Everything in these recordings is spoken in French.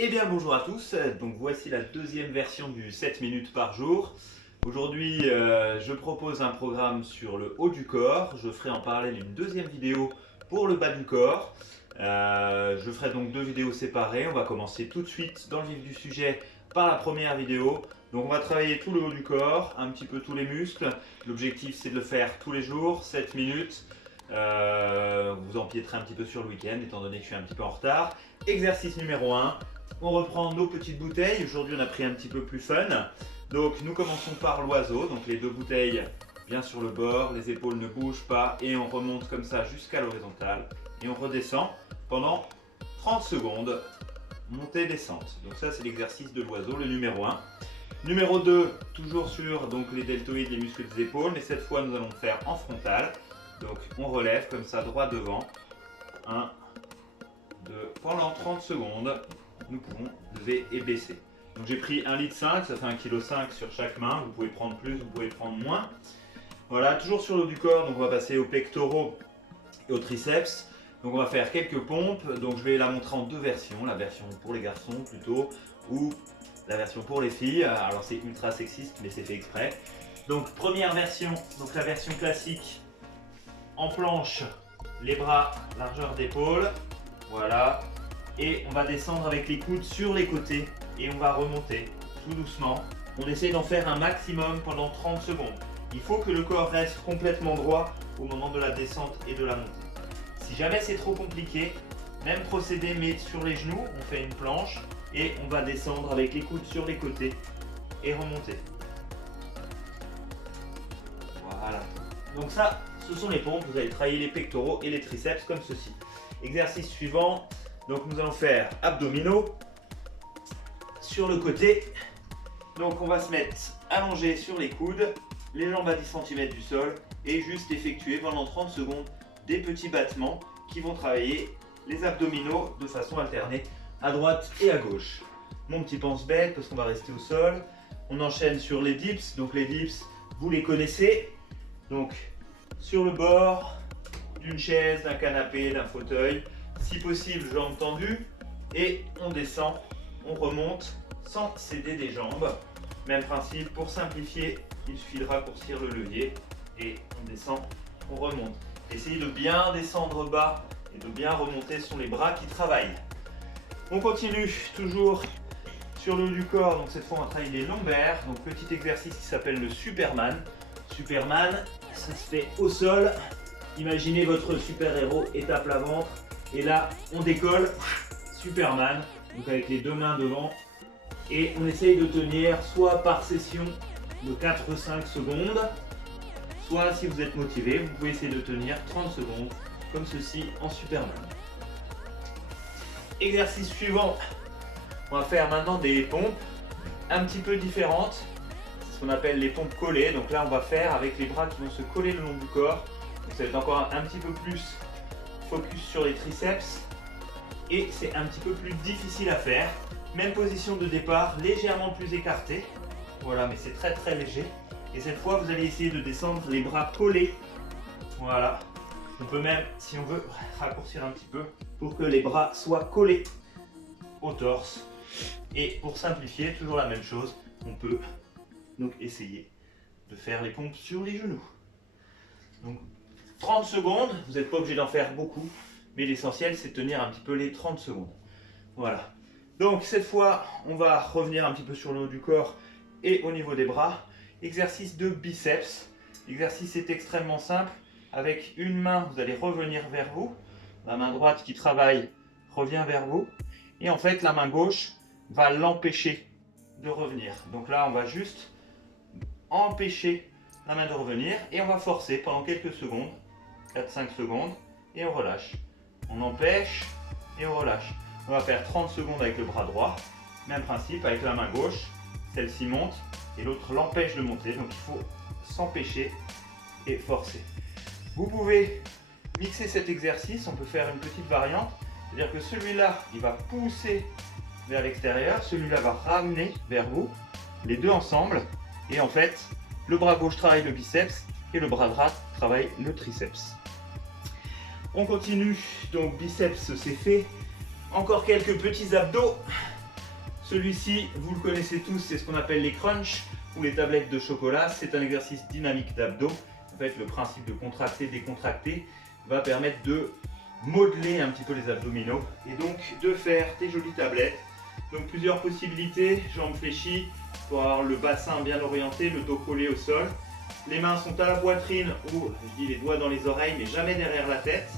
Eh bien bonjour à tous, donc voici la deuxième version du 7 minutes par jour. Aujourd'hui je propose un programme sur le haut du corps, je ferai en parallèle une deuxième vidéo pour le bas du corps. Je ferai donc deux vidéos séparées, on va commencer tout de suite dans le vif du sujet par la première vidéo. Donc on va travailler tout le haut du corps, un petit peu tous les muscles. L'objectif c'est de le faire tous les jours, 7 minutes. Vous empiéterez un petit peu sur le week-end étant donné que je suis un petit peu en retard. Exercice numéro 1. On reprend nos petites bouteilles. Aujourd'hui, on a pris un petit peu plus fun. Donc, nous commençons par l'oiseau. Donc, les deux bouteilles bien sur le bord. Les épaules ne bougent pas. Et on remonte comme ça jusqu'à l'horizontale. Et on redescend pendant 30 secondes. Montée, descente. Donc, ça, c'est l'exercice de l'oiseau, le numéro 1. Numéro 2, toujours sur donc, les deltoïdes, les muscles des épaules. Mais cette fois, nous allons le faire en frontal. Donc, on relève comme ça, droit devant. 1, 2, pendant 30 secondes. Nous pouvons lever et baisser. Donc j'ai pris 1,5 litre, ça fait 1,5 kg sur chaque main. Vous pouvez prendre plus, vous pouvez prendre moins. Voilà, toujours sur le haut du corps, donc on va passer aux pectoraux et aux triceps. Donc on va faire quelques pompes. Donc je vais la montrer en deux versions. La version pour les garçons plutôt, ou la version pour les filles. Alors c'est ultra sexiste, mais c'est fait exprès. Donc première version, donc la version classique en planche, les bras largeur d'épaule. Voilà. Et on va descendre avec les coudes sur les côtés et on va remonter tout doucement. On essaie d'en faire un maximum pendant 30 secondes. Il faut que le corps reste complètement droit au moment de la descente et de la montée. Si jamais c'est trop compliqué, même procédé mais sur les genoux, on fait une planche et on va descendre avec les coudes sur les côtés et remonter. Voilà. Donc ça, ce sont les pompes. Vous allez travailler les pectoraux et les triceps comme ceci. Exercice suivant. Donc nous allons faire abdominaux sur le côté. Donc on va se mettre allongé sur les coudes, les jambes à 10 cm du sol et juste effectuer pendant 30 secondes des petits battements qui vont travailler les abdominaux de façon alternée à droite et à gauche. Mon petit pense-bête parce qu'on va rester au sol. On enchaîne sur les dips. Donc les dips, vous les connaissez. Donc sur le bord d'une chaise, d'un canapé, d'un fauteuil. Si possible, jambes tendues, et on descend, on remonte sans céder des jambes. Même principe, pour simplifier, il suffit de raccourcir le levier et on descend, on remonte. Essayez de bien descendre bas et de bien remonter, ce sont les bras qui travaillent. On continue toujours sur le haut du corps, donc cette fois on va travailler les lombaires. Donc petit exercice qui s'appelle le Superman. Superman, ça se fait au sol. Imaginez votre super-héros étape la ventre. Et là, on décolle, Superman, donc avec les deux mains devant. Et on essaye de tenir soit par session de 4-5 secondes, soit si vous êtes motivé, vous pouvez essayer de tenir 30 secondes, comme ceci en Superman. Exercice suivant, on va faire maintenant des pompes un petit peu différentes. C'est ce qu'on appelle les pompes collées. Donc là, on va faire avec les bras qui vont se coller le long du corps. Donc ça va être encore un petit peu plus focus sur les triceps et c'est un petit peu plus difficile à faire. Même position de départ, légèrement plus écartée. Voilà, mais c'est très très léger. Et cette fois, vous allez essayer de descendre les bras collés. Voilà. On peut même, si on veut, raccourcir un petit peu pour que les bras soient collés au torse. Et pour simplifier, toujours la même chose, on peut donc essayer de faire les pompes sur les genoux. Donc 30 secondes, vous n'êtes pas obligé d'en faire beaucoup, mais l'essentiel c'est de tenir un petit peu les 30 secondes. Voilà. Donc cette fois, on va revenir un petit peu sur le haut du corps et au niveau des bras. Exercice de biceps. L'exercice est extrêmement simple. Avec une main, vous allez revenir vers vous. La main droite qui travaille revient vers vous. Et en fait, la main gauche va l'empêcher de revenir. Donc là, on va juste empêcher la main de revenir et on va forcer pendant quelques secondes. 4-5 secondes et on relâche. On empêche et on relâche. On va faire 30 secondes avec le bras droit. Même principe avec la main gauche. Celle-ci monte et l'autre l'empêche de monter. Donc il faut s'empêcher et forcer. Vous pouvez mixer cet exercice. On peut faire une petite variante. C'est-à-dire que celui-là, il va pousser vers l'extérieur. Celui-là va ramener vers vous. Les deux ensemble. Et en fait, le bras gauche travaille le biceps et le bras droit travaille le triceps. On continue, donc biceps c'est fait. Encore quelques petits abdos. Celui-ci, vous le connaissez tous, c'est ce qu'on appelle les crunchs ou les tablettes de chocolat. C'est un exercice dynamique d'abdos. En fait, le principe de contracter, décontracter va permettre de modeler un petit peu les abdominaux et donc de faire des jolies tablettes. Donc plusieurs possibilités, jambes fléchies pour avoir le bassin bien orienté, le dos collé au sol. Les mains sont à la poitrine ou je dis les doigts dans les oreilles mais jamais derrière la tête.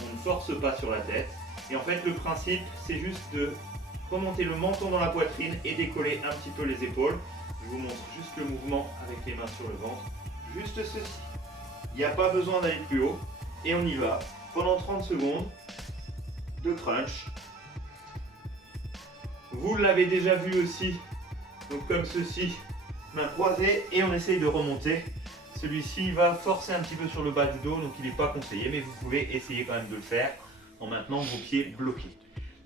On ne force pas sur la tête. Et en fait le principe c'est juste de remonter le menton dans la poitrine et décoller un petit peu les épaules. Je vous montre juste le mouvement avec les mains sur le ventre. Juste ceci. Il n'y a pas besoin d'aller plus haut. Et on y va pendant 30 secondes de crunch. Vous l'avez déjà vu aussi, donc comme ceci, main croisée et on essaye de remonter. Celui-ci va forcer un petit peu sur le bas du dos, donc il n'est pas conseillé, mais vous pouvez essayer quand même de le faire en maintenant vos pieds bloqués.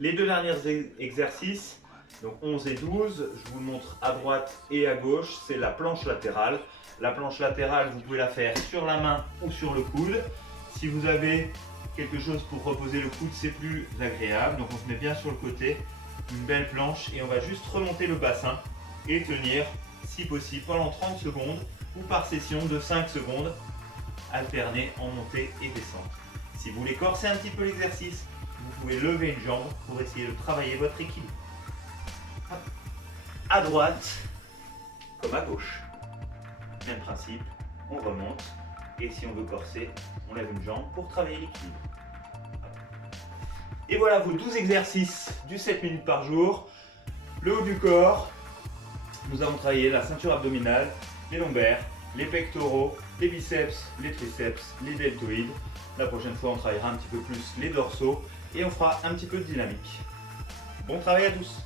Les deux derniers exercices, donc 11 et 12, je vous le montre à droite et à gauche, c'est la planche latérale. La planche latérale, vous pouvez la faire sur la main ou sur le coude. Si vous avez quelque chose pour reposer le coude, c'est plus agréable. Donc on se met bien sur le côté, une belle planche et on va juste remonter le bassin et tenir, si possible, pendant 30 secondes ou par session de 5 secondes, alterner en montée et descente. Si vous voulez corser un petit peu l'exercice, vous pouvez lever une jambe pour essayer de travailler votre équilibre. À droite comme à gauche. Même principe, on remonte et si on veut corser, on lève une jambe pour travailler l'équilibre. Et voilà vos 12 exercices du 7 minutes par jour. Le haut du corps, nous avons travaillé la ceinture abdominale, les lombaires, les pectoraux, les biceps, les triceps, les deltoïdes. La prochaine fois, on travaillera un petit peu plus les dorsaux et on fera un petit peu de dynamique. Bon travail à tous!